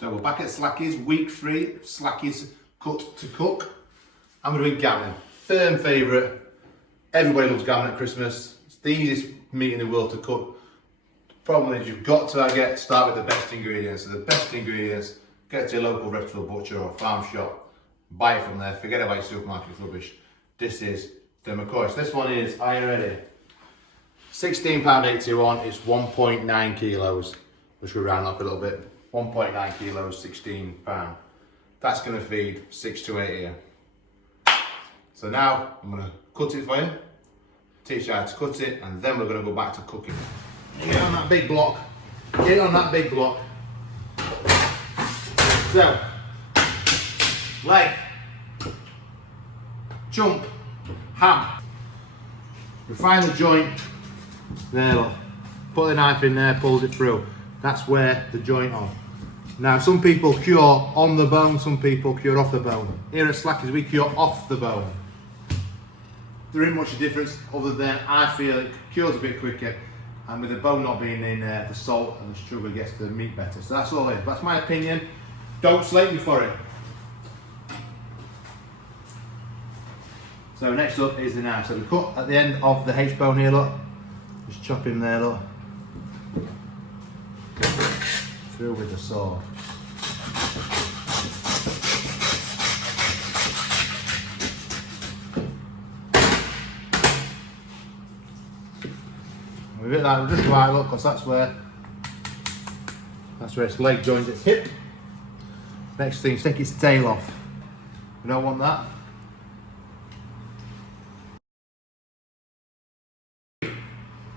So we're back at Slacky's, week 3, Slacky's Cut to Cook. And we're doing gammon. Firm favourite. Everybody loves gammon at Christmas. It's the easiest meat in the world to cook. The problem is you've got to start with the best ingredients. So the best ingredients, get to your local reputable butcher or farm shop, buy it from there, forget about your supermarket, it's rubbish. This is the McCoy. So this one is, are you ready? £16.81, it's 1.9 kilos, which we round up a little bit. 1.9 kilos, £16. That's going to feed 6 to 8 here. So now I'm going to cut it for you, teach you how to cut it, and then we're going to go back to cooking. Get it on that big block. Get it on that big block. So, leg, jump, ham. You find the joint. There, look. Put the knife in there, pulls it through. That's where the joint on. Now, some people cure on the bone, some people cure off the bone. Here at Slacky's, we cure off the bone. There isn't much difference other than I feel it cures a bit quicker, and with the bone not being in there, the salt and the sugar gets the meat better. So that's all it is. That's my opinion. Don't slate me for it. So next up is the knife. So we cut at the end of the H bone here, look. Just chop in there, look. Through with the sword. We hit that just right, look, because that's where its leg joins its hip. Next thing, take its tail off. We don't want that.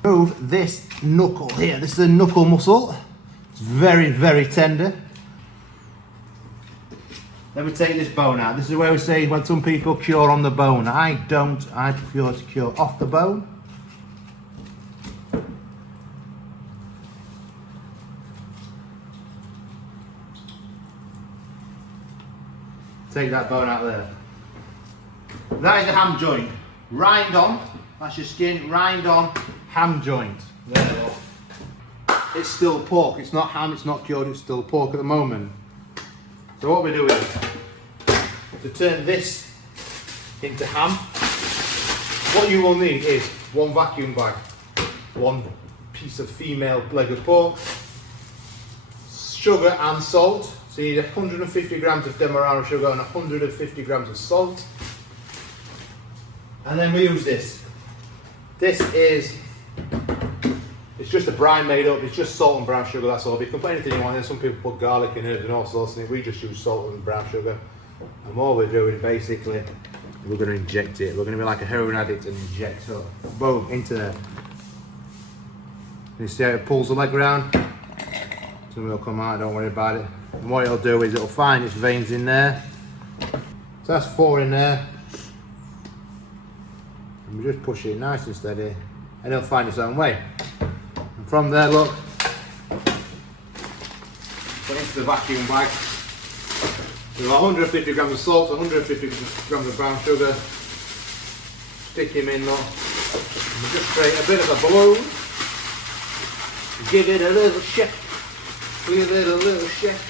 Remove this knuckle here. This is a knuckle muscle. It's very, very tender. Then we take this bone out. This is where we say when some people cure on the bone. I don't. I prefer to cure off the bone. Take that bone out there. That is a ham joint. Rind on. That's your skin. Rind on. Ham joint. There you go. It's still pork. It's not ham. It's not cured. It's still pork at the moment. So what we do is to turn this into ham. What you will need is one vacuum bag, one piece of female leg of pork, sugar and salt. So you need 150 grams of demerara sugar and 150 grams of salt. And then we use this. This is, it's just a brine made up, it's just salt and brown sugar, that's all. You can put anything you want in. Some people put garlic and herbs and all sorts in it. We just use salt and brown sugar. And what we're doing basically, we're going to inject it. We're going to be like a heroin addict and inject. So, boom, into there. You see how it pulls the leg around? Some will come out, don't worry about it. And what it'll do is it'll find its veins in there. So that's 4 in there. And we just push it nice and steady, and it'll find its own way. And from there, look, put into the vacuum bag. With 150 grams of salt, 150 grams of brown sugar. Stick him in, look. And we just create a bit of a balloon. Give it a little shake. Give it a little shake.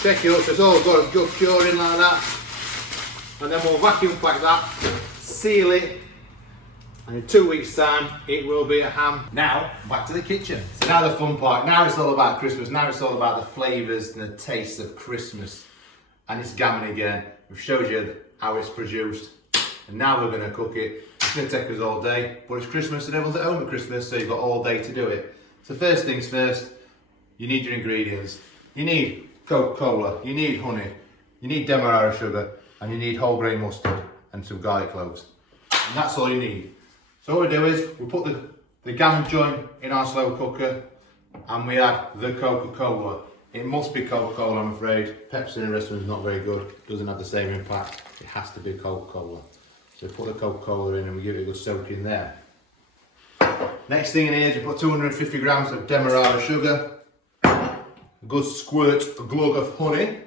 Check it up, so it's all got a good curing like that. And then we'll vacuum pack that, seal it, and in 2 weeks' time, it will be a ham. Now, back to the kitchen. So now the fun part. Now it's all about Christmas. Now it's all about the flavours and the taste of Christmas. And it's gammon again. We've showed you how it's produced. And now we're going to cook it. It's going to take us all day, but it's Christmas and everyone's at home at Christmas, so you've got all day to do it. So first things first, you need your ingredients. You need Coca-Cola, you need honey, you need demerara sugar, and you need whole grain mustard and some garlic cloves. And that's all you need. So what we do is we put the gammon joint in our slow cooker and we add the Coca-Cola. It must be Coca-Cola, I'm afraid. Pepsi in a restaurant is not very good, doesn't have the same impact. It has to be Coca-Cola. So we put the Coca-Cola in and we give it a good soak in there. Next thing in here is we put 250 grams of demerara sugar, a good squirt, a glug of honey,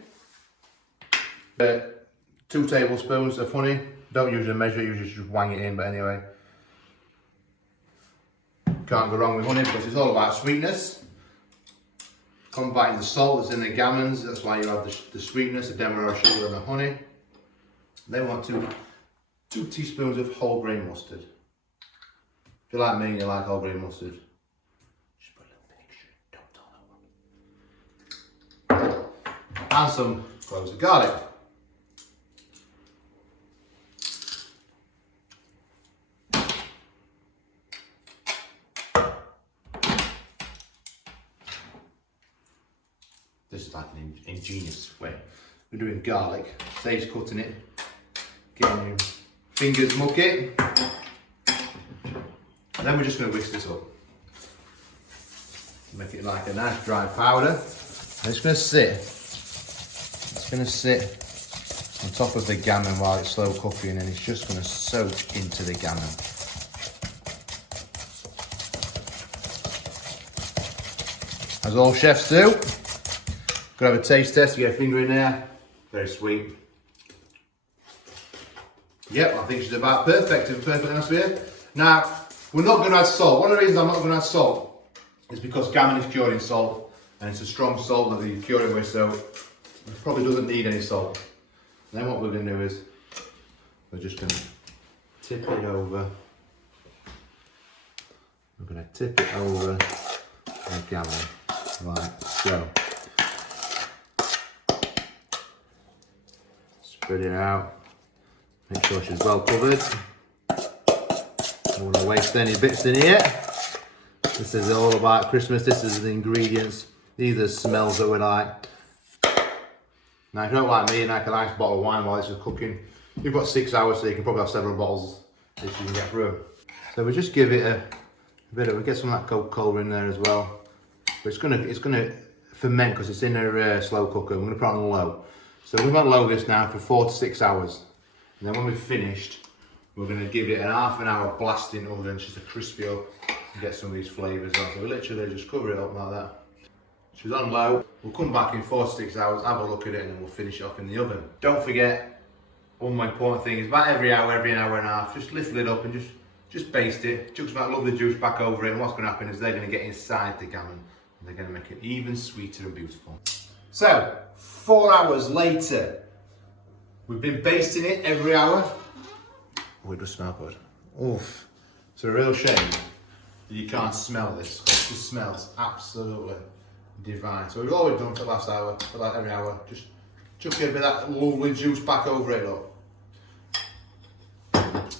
2 tablespoons of honey. Don't usually measure it, usually just wang it in, but anyway. Can't go wrong with honey because it's all about sweetness. combating the salt that's in the gammons. That's why you have the sweetness, the demerara sugar and the honey. Then we want two teaspoons of whole grain mustard. If you're like me and you like whole grain mustard, just put a little bit extra, don't tell no one. And some cloves of garlic. This is like an ingenious way. We're doing garlic. Saves cutting it, getting your fingers mucky. And then we're just going to whisk this up. Make it like a nice dry powder. And it's going to sit. It's going to sit on top of the gammon while it's slow cooking, and it's just going to soak into the gammon. As all chefs do. Gonna have a taste test, get a finger in there. Very sweet. Yep, I think she's about perfect, to be perfectly honest with you. Now, we're not gonna add salt. One of the reasons I'm not gonna add salt is because gammon is cured in salt, and it's a strong salt that you're curing with, so it probably doesn't need any salt. And then what we're gonna do is, we're just gonna tip it over. We're gonna tip it over the gammon, like so. Spread it out. Make sure she's well covered. Don't want to waste any bits in here. This is all about Christmas. This is the ingredients. These are the smells that we like. Now, if you don't like me and like a nice bottle of wine while this is cooking, you've got 6 hours, so you can probably have several bottles that you can get through. So we just give it a bit of, we get some of that Coca-Cola in there as well. But it's gonna ferment because it's in a slow cooker. We're gonna put it on low. So we're going to low this now for 4 to 6 hours. And then when we've finished, we're going to give it an half an hour blasting oven just to crispy up and get some of these flavours on. So we literally just cover it up like that. She's on low. We'll come back in 4 to 6 hours, have a look at it, and then we'll finish it off in the oven. Don't forget, one more important thing is about every hour and a half, just lift the lid up and just baste it. Chuck some lovely juice back over it, and what's going to happen is they're going to get inside the gammon and they're going to make it even sweeter and beautiful. So, 4 hours later, we've been basting it every hour. Oh, it does smell good. Oof. It's a real shame that you can't smell this. It just smells absolutely divine. So we've always done for the last hour, for like every hour. Just chuck a bit of that lovely juice back over it, look.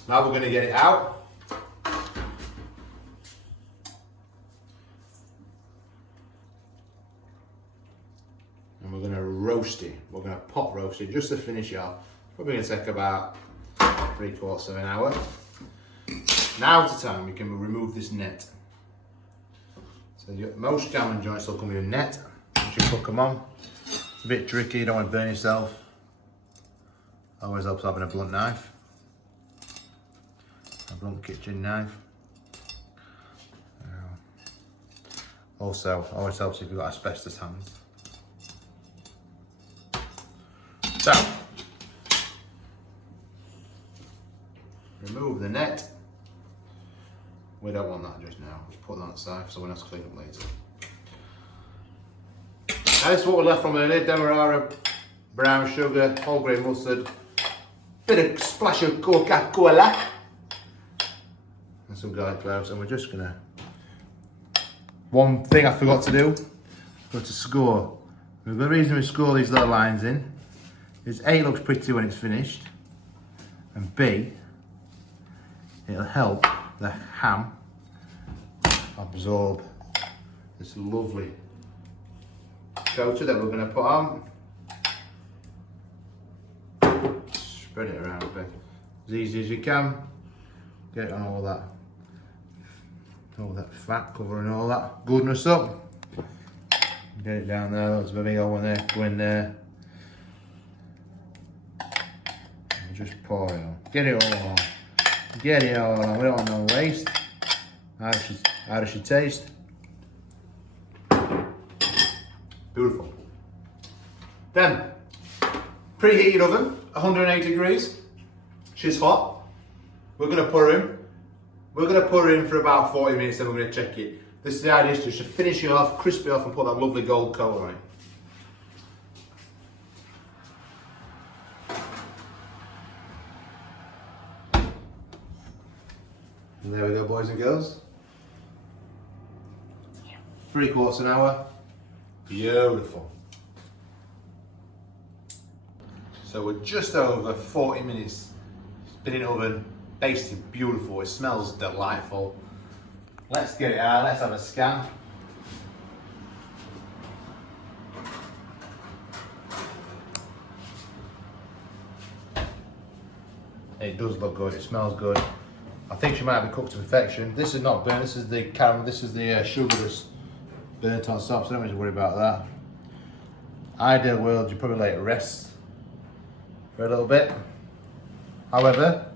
Now we're going to get it out. And we're going to roast it. We're going to pot roast it just to finish it off. Probably going to take about 3/4 of an hour. Now to time we can remove this net. So most gammon joints will come with a net. Once you cook them on, it's a bit tricky, you don't want to burn yourself. Always helps having a blunt knife. A blunt kitchen knife. Also, always helps if you've got asbestos hands. So, remove the net. We don't want that just now. Just put that aside for someone else to clean up later. Now this is what we left from earlier. Demerara, brown sugar, whole grain mustard, bit of splash of Coca-Cola, and some garlic cloves. And we're just gonna. One thing I forgot to do, but to score. The reason we score these little lines in is A, it looks pretty when it's finished, and B, it'll help the ham absorb this lovely coating that we're going to put on. Spread it around a bit as easy as you can. Get it on all that fat, covering all that goodness up. Get it down there. That's a big old one there. Go in there. And just pour it on. Get it all on. Get it all on. We don't want no waste. How does she taste? Beautiful. Then, preheated oven, 180 degrees. She's hot. We're going to put her in. We're going to put her in for about 40 minutes, then we're going to check it. This is the idea, is just to finish it off, crisp it off and put that lovely gold coat on it. And there we go, boys and girls. 3/4 an hour. Beautiful. So we're just over 40 minutes. It's been in the oven, basted beautiful. It smells delightful. Let's get it out, let's have a scan. It does look good, it smells good. I think she might be cooked to perfection. This is not burnt, this is the caramel, this is the sugar that's burnt on top, so don't need to worry about that. Ideal world, you probably let it rest for a little bit. However,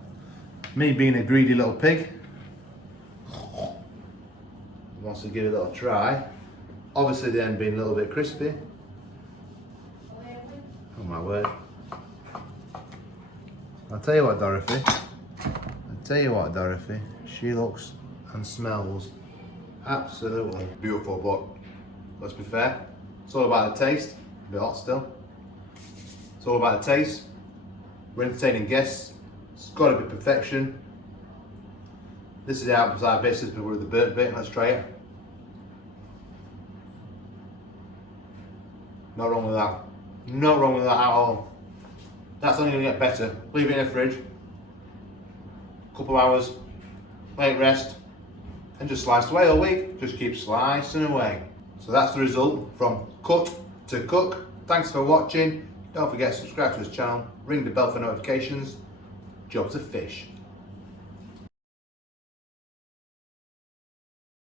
me being a greedy little pig, wants to give it a little try. Obviously the end being a little bit crispy. Oh my word. I'll tell you what, Dorothy. She looks and smells absolutely beautiful, but let's be fair, it's all about the taste. A bit hot still. It's all about the taste. We're entertaining guests. It's got to be perfection. This is the outside bit, this is with the burnt bit. Let's try it. Not wrong with that. Not wrong with that at all. That's only going to get better. Leave it in the fridge. Couple of hours. Let it rest. And just slice away all week. Just keep slicing away. So that's the result from cut to cook. Thanks for watching. Don't forget to subscribe to this channel. Ring the bell for notifications. Job's a fish.